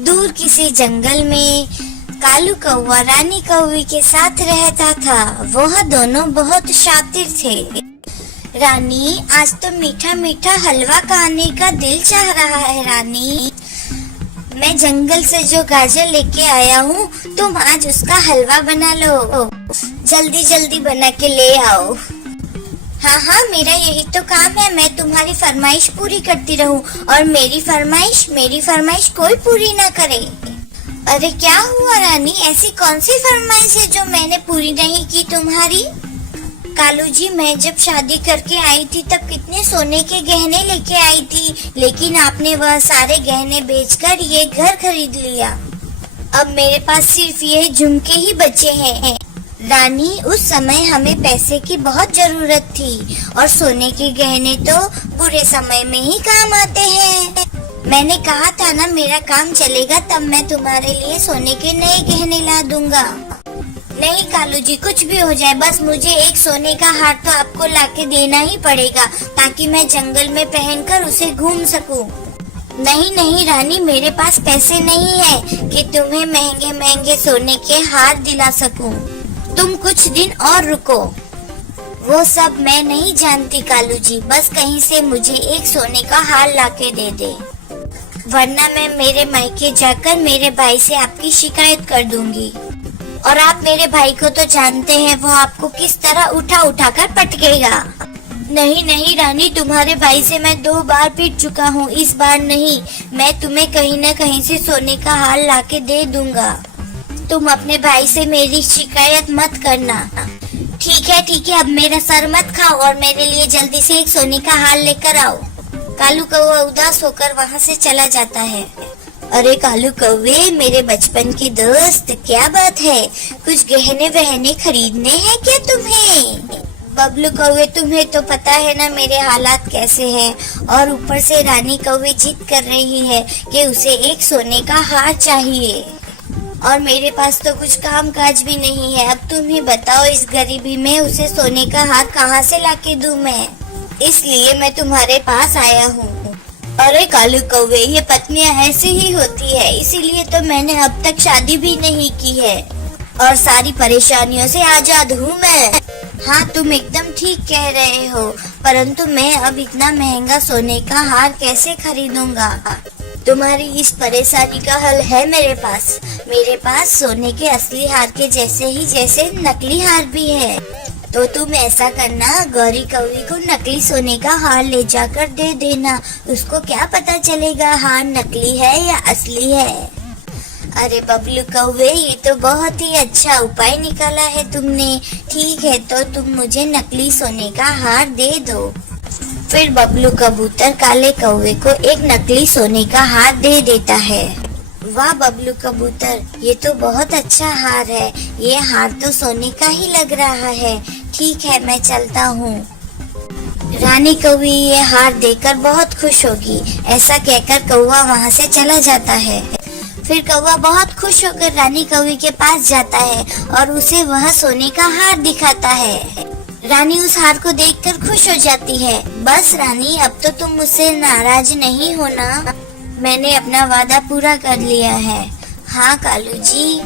दूर किसी जंगल में कालू कौवा रानी कौवी के साथ रहता था। वह दोनों बहुत शातिर थे। रानी, आज तो मीठा मीठा हलवा खाने का दिल चाह रहा है। रानी, मैं जंगल से जो गाजर लेके आया हूँ, तुम आज उसका हलवा बना लो। जल्दी जल्दी बना के ले आओ। हाँ हाँ, मेरा यही तो काम है, मैं तुम्हारी फरमाइश पूरी करती रहूं और मेरी फरमाइश कोई पूरी ना करे। अरे क्या हुआ रानी, ऐसी कौन सी फरमाइश है जो मैंने पूरी नहीं की तुम्हारी? कालू जी, मैं जब शादी करके आई थी तब कितने सोने के गहने लेके आई थी, लेकिन आपने वह सारे गहने बेचकर ये घर खरीद लिया। अब मेरे पास सिर्फ ये झुमके ही बचे हैं। रानी, उस समय हमें पैसे की बहुत जरूरत थी और सोने के गहने तो बुरे समय में ही काम आते हैं। मैंने कहा था ना, मेरा काम चलेगा तब मैं तुम्हारे लिए सोने के नए गहने ला दूंगा। नहीं कालू जी, कुछ भी हो जाए, बस मुझे एक सोने का हार तो आपको लाके देना ही पड़ेगा ताकि मैं जंगल में पहनकर उसे घूम सकूं। नहीं नहीं रानी, मेरे पास पैसे नहीं है कि तुम्हें महंगे महंगे सोने के हार दिला सकूं। तुम कुछ दिन और रुको। वो सब मैं नहीं जानती कालू जी, बस कहीं से मुझे एक सोने का हार लाके दे दे, वरना मैं मेरे मायके जाकर मेरे भाई से आपकी शिकायत कर दूंगी। और आप मेरे भाई को तो जानते हैं, वो आपको किस तरह उठा उठा कर पटकेगा। नहीं नहीं रानी, तुम्हारे भाई से मैं 2 बार पीट चुका हूँ, इस बार नहीं। मैं तुम्हें कहीं न कहीं से सोने का हार लाके दे दूंगा। तुम अपने भाई से मेरी शिकायत मत करना। ठीक है, अब मेरा सर मत खाओ और मेरे लिए जल्दी से एक सोने का हार लेकर आओ। कालू कौवा उदास होकर वहाँ से चला जाता है। अरे कालू कौवे, मेरे बचपन के दोस्त, क्या बात है? कुछ गहने वहने खरीदने हैं क्या तुम्हें? बबलू कौवे, तुम्हें तो पता है ना मेरे हालात कैसे हैं, और ऊपर से रानी कौवे जिद कर रही है कि उसे एक सोने का हार चाहिए और मेरे पास तो कुछ काम काज भी नहीं है। अब तुम ही बताओ, इस गरीबी में उसे सोने का हार कहाँ से लाके दूं मैं? इसलिए मैं तुम्हारे पास आया हूँ। अरे कालू कौवे, ये पत्नियां ऐसी ही होती है, इसीलिए तो मैंने अब तक शादी भी नहीं की है और सारी परेशानियों से आजाद हूँ मैं। हाँ, तुम एकदम ठीक कह रहे हो, परंतु मैं अब इतना महंगा सोने का हार कैसे खरीदूंगा? तुम्हारी इस परेशानी का हल है मेरे पास। मेरे पास सोने के असली हार के जैसे नकली हार भी है। तो तुम ऐसा करना, गौरी कौवी को नकली सोने का हार ले जाकर दे देना। उसको क्या पता चलेगा हार नकली है या असली है? अरे बबलू कौवे, ये तो बहुत ही अच्छा उपाय निकाला है तुमने। ठीक है, तो तुम मुझे नकली सोने का हार दे दो। फिर बबलू कबूतर काले कौवे को एक नकली सोने का हार दे देता है। वाह बबलू कबूतर, ये तो बहुत अच्छा हार है। ये हार तो सोने का ही लग रहा है। ठीक है, मैं चलता हूँ। रानी कौवी ये हार देकर बहुत खुश होगी। ऐसा कहकर कौवा वहाँ से चला जाता है। फिर कौवा बहुत खुश होकर रानी कौवी के पास जाता है और उसे वह सोने का हार दिखाता है। रानी उस हार को देखकर खुश हो जाती है। बस रानी, अब तो तुम मुझसे नाराज नहीं हो ना? मैंने अपना वादा पूरा कर लिया है। हाँ कालू जी।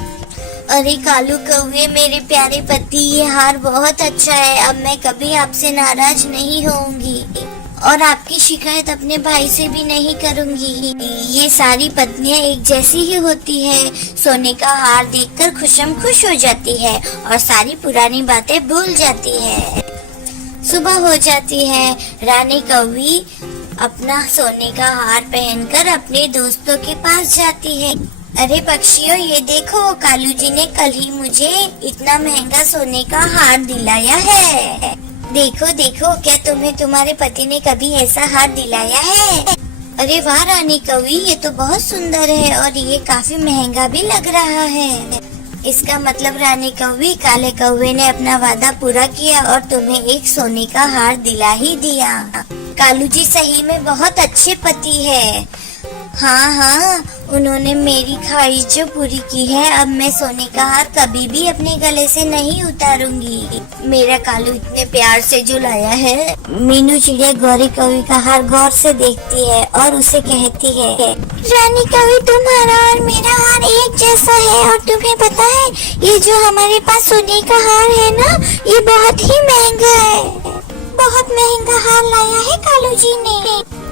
अरे कालू कौवे, मेरे प्यारे पति, ये हार बहुत अच्छा है। अब मैं कभी आपसे नाराज नहीं होऊंगी और आपकी शिकायत अपने भाई से भी नहीं करूंगी। ये सारी पत्नियां एक जैसी ही होती है, सोने का हार देखकर खुशम खुश हो जाती है और सारी पुरानी बातें भूल जाती है। सुबह हो जाती है। रानी कौवी अपना सोने का हार पहनकर अपने दोस्तों के पास जाती है। अरे पक्षियों, ये देखो, कालू जी ने कल ही मुझे इतना महंगा सोने का हार दिलाया है। देखो देखो, क्या तुम्हें तुम्हारे पति ने कभी ऐसा हार दिलाया है? अरे वाह रानी कौवी, ये तो बहुत सुंदर है और ये काफी महंगा भी लग रहा है। इसका मतलब रानी कौवी, काले कौवे ने अपना वादा पूरा किया और तुम्हें एक सोने का हार दिला ही दिया। कालू जी सही में बहुत अच्छे पति है। हाँ हाँ, उन्होंने मेरी ख्वाहिश जो पूरी की है, अब मैं सोने का हार कभी भी अपने गले से नहीं उतारूंगी। मेरा कालू इतने प्यार से जो लाया है। मीनू चिड़िया गौरी कौवी का हार गौर से देखती है और उसे कहती है, रानी कौवी, तुम्हारा और मेरा हार एक जैसा है, और तुम्हें पता है ये जो हमारे पास सोने का हार है ना, ये बहुत ही महंगा है। बहुत महंगा हार लाया है कालू जी ने।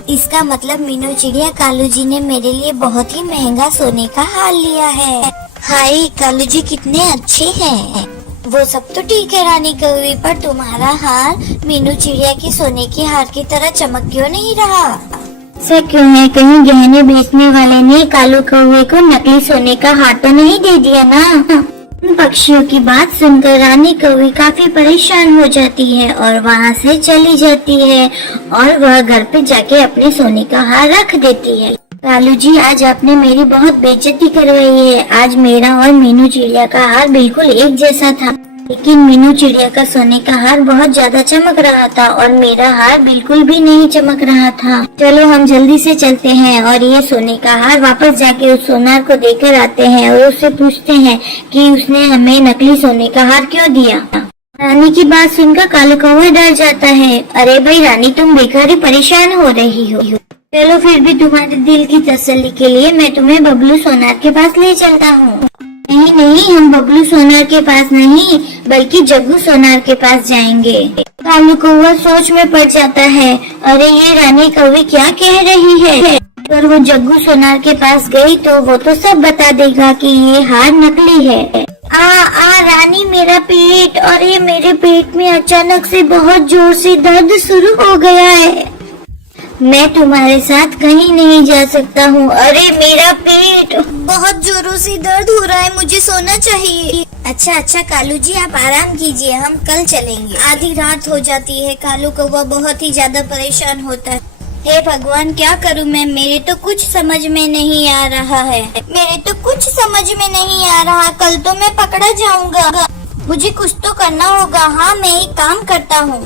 इसका मतलब मीनू चिड़िया, कालू जी ने मेरे लिए बहुत ही महंगा सोने का हार लिया है। हाय, कालू जी कितने अच्छे हैं। वो सब तो ठीक है रानी कौवी, पर तुम्हारा हार मीनू चिड़िया की सोने के हार की तरह चमक क्यों नहीं रहा? सर क्यों है, कहीं गहने बेचने वाले ने कालू कौवे को नकली सोने का हार तो नहीं दे दिया ना? पक्षियों की बात सुनकर रानी कौवी काफी परेशान हो जाती है और वहाँ से चली जाती है और वह घर पे जाके अपने सोने का हार रख देती है। कालू जी, आज आपने मेरी बहुत बेइज्जती करवाई है। आज मेरा और मीनू चिड़िया का हार बिल्कुल एक जैसा था, लेकिन मीनू चिड़िया का सोने का हार बहुत ज्यादा चमक रहा था और मेरा हार बिल्कुल भी नहीं चमक रहा था। चलो हम जल्दी से चलते हैं और ये सोने का हार वापस जाके उस सोनार को देकर आते हैं और उससे पूछते हैं कि उसने हमें नकली सोने का हार क्यों दिया। रानी की बात सुनकर कालू कौवा डर जाता है। अरे भाई रानी, तुम बेकार ही परेशान हो रही हो। चलो फिर भी तुम्हारे दिल की तसल्ली के लिए मैं तुम्हें बबलू सोनार के पास ले चलता हूँ। नहीं नहीं, हम बबलू सोनार के पास नहीं बल्कि जग्गू सोनार के पास जाएंगे। कालू कौवा सोच में पड़ जाता है। अरे ये रानी कौवी क्या कह रही है? पर वो जग्गू सोनार के पास गई तो वो तो सब बता देगा कि ये हार नकली है। रानी, मेरा पेट, और ये मेरे पेट में अचानक से बहुत जोर से दर्द शुरू हो गया है। मैं तुम्हारे साथ कहीं नहीं जा सकता हूँ। अरे मेरा पेट, बहुत जोरों से दर्द हो रहा है, मुझे सोना चाहिए। अच्छा कालू जी, आप आराम कीजिए, हम कल चलेंगे। आधी रात हो जाती है, कालू कौवा बहुत ही ज्यादा परेशान होता है। हे भगवान, क्या करूँ मैं? मेरे तो कुछ समझ में नहीं आ रहा है। कल तो मैं पकड़ा जाऊंगा। मुझे कुछ तो करना होगा। हाँ, मैं एक काम करता हूँ।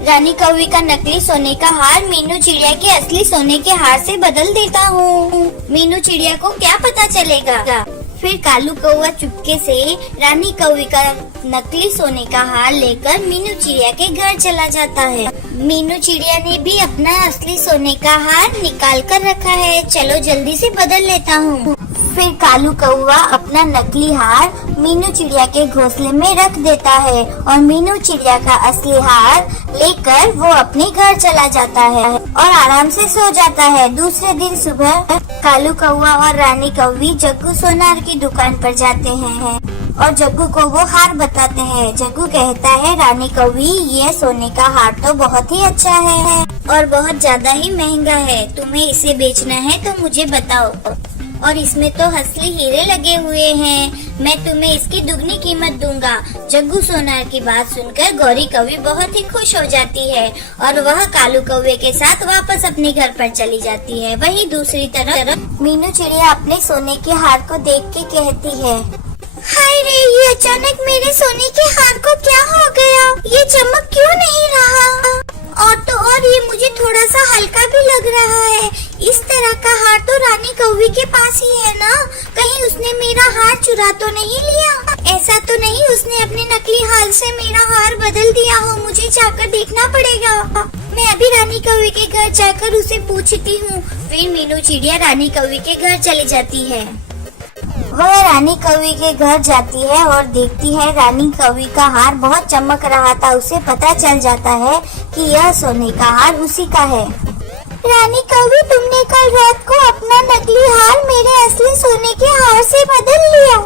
रानी कौवी का नकली सोने का हार मीनू चिड़िया के असली सोने के हार से बदल देता हूँ। मीनू चिड़िया को क्या पता चलेगा? फिर कालू कौवा चुपके से रानी कौवी का नकली सोने का हार लेकर मीनू चिड़िया के घर चला जाता है। मीनू चिड़िया ने भी अपना असली सोने का हार निकाल कर रखा है। चलो जल्दी से बदल लेता हूँ। फिर कालू कौवा अपना नकली हार मीनू चिड़िया के घोंसले में रख देता है और मीनू चिड़िया का असली हार लेकर वो अपने घर चला जाता है और आराम से सो जाता है। दूसरे दिन सुबह कालू कौवा और रानी कौवी जग्गू सोनार की दुकान पर जाते हैं और जग्गू को वो हार बताते हैं। जग्गू कहता है, रानी कौवी, ये सोने का हार तो बहुत ही अच्छा है और बहुत ज्यादा ही महंगा है। तुम्हें इसे बेचना है तो मुझे बताओ, और इसमें तो असली हीरे लगे हुए हैं। मैं तुम्हें इसकी दुगनी कीमत दूंगा। जग्गू सोनार की बात सुनकर गौरी कौवी बहुत ही खुश हो जाती है और वह कालू कौवे के साथ वापस अपने घर पर चली जाती है। वहीं दूसरी तरफ मीनू चिड़िया अपने सोने के हार को देख के कहती है, हाय रे, ये अचानक मेरे सोने के हार को क्या हो गया? ये चमक क्यों नहीं रहा? और ये मुझे थोड़ा सा हल्का भी लग रहा है। इस तरह का हार तो रानी कौवी के पास ही है ना? कहीं उसने मेरा हार चुरा तो नहीं लिया? ऐसा तो नहीं उसने अपने नकली हार से मेरा हार बदल दिया हो? मुझे जाकर देखना पड़ेगा। मैं अभी रानी कौवी के घर जाकर उसे पूछती हूँ। फिर मीनू चिड़िया रानी कौवी के घर चली जाती है। वह रानी कौवी के घर जाती है और देखती है रानी कौवी का हार बहुत चमक रहा था। उसे पता चल जाता है कि यह सोने का हार उसी का है। रानी कौवी, तुमने कल रात को अपना नकली हार मेरे असली सोने के हार से बदल लिया।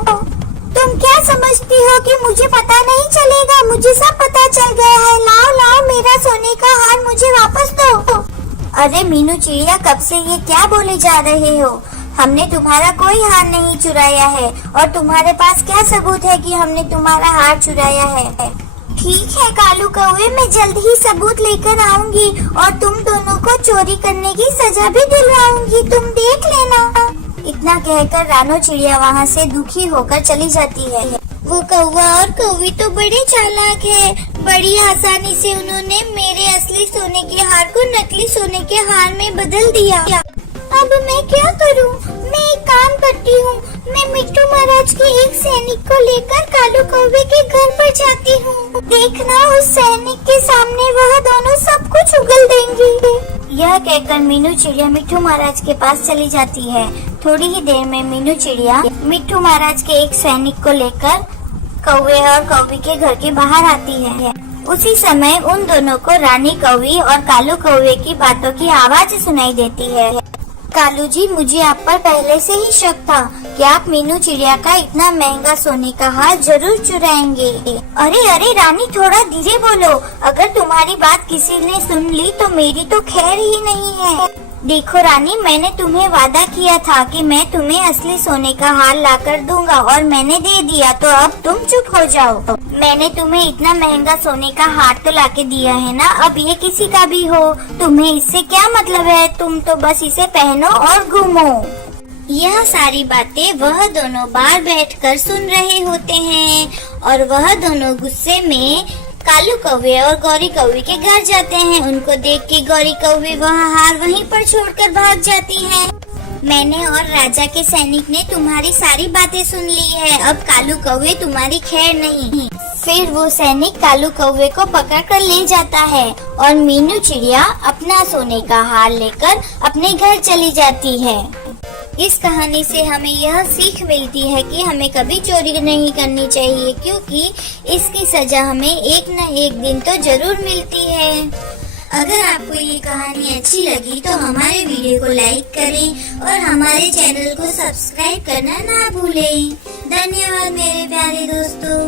तुम क्या समझती हो कि मुझे पता नहीं चलेगा? मुझे सब पता चल गया है। लाओ मेरा सोने का हार मुझे वापस दो। अरे मीनू चिड़िया, कब से ये क्या बोले जा रहे हो? हमने तुम्हारा कोई हार नहीं चुराया है और तुम्हारे पास क्या सबूत है कि हमने तुम्हारा हार चुराया है? ठीक है कालू कौवे, मैं जल्द ही सबूत लेकर आऊंगी और तुम दोनों को चोरी करने की सजा भी दिलवाऊंगी, तुम देख लेना। इतना कहकर रानो चिड़िया वहाँ से दुखी होकर चली जाती है। वो कौवा और कौवी तो बड़े चालाक है। बड़ी आसानी से उन्होंने मेरे असली सोने के हार को नकली सोने के हार में बदल दिया। अब मैं क्या करूं? मैं एक काम करती हूँ, मैं मिट्टू महाराज के एक सैनिक को लेकर कालू कौवे के घर पर जाती हूँ। देखना उस सैनिक के सामने वह दोनों सब कुछ उगल देंगे। यह कहकर मीनू चिड़िया मिट्टू महाराज के पास चली जाती है। थोड़ी ही देर में मीनू चिड़िया मिट्टू महाराज के एक सैनिक को लेकर कौवे और कौवी के घर के बाहर आती है। उसी समय उन दोनों को रानी कौवी और कालू कौवे की बातों की आवाज सुनाई देती है। कालू जी, मुझे आप पर पहले से ही शक था कि आप मीनू चिड़िया का इतना महंगा सोने का हार जरूर चुराएंगे। अरे अरे रानी, थोड़ा धीरे बोलो। अगर तुम्हारी बात किसी ने सुन ली तो मेरी तो खैर ही नहीं है। देखो रानी, मैंने तुम्हें वादा किया था कि मैं तुम्हें असली सोने का हार लाकर दूंगा और मैंने दे दिया, तो अब तुम चुप हो जाओ। मैंने तुम्हें इतना महंगा सोने का हार तो लाके दिया है ना, अब ये किसी का भी हो, तुम्हें इससे क्या मतलब है? तुम तो बस इसे पहनो और घूमो। यह सारी बातें वह दोनों बाहर बैठकर सुन रहे होते हैं और वह दोनों गुस्से में कालू कौवे और गौरी कौवी के घर जाते हैं। उनको देख के गौरी कौवी वह हार वहीं पर छोड़कर भाग जाती है। मैंने और राजा के सैनिक ने तुम्हारी सारी बातें सुन ली है, अब कालू कौवे तुम्हारी खैर नहीं। फिर वो सैनिक कालू कौवे को पकड़ कर ले जाता है और मीनू चिड़िया अपना सोने का हार लेकर अपने घर चली जाती है। इस कहानी से हमें यह सीख मिलती है कि हमें कभी चोरी नहीं करनी चाहिए, क्योंकि इसकी सजा हमें एक न एक दिन तो जरूर मिलती है। अगर आपको ये कहानी अच्छी लगी तो हमारे वीडियो को लाइक करें और हमारे चैनल को सब्सक्राइब करना ना भूलें। धन्यवाद मेरे प्यारे दोस्तों।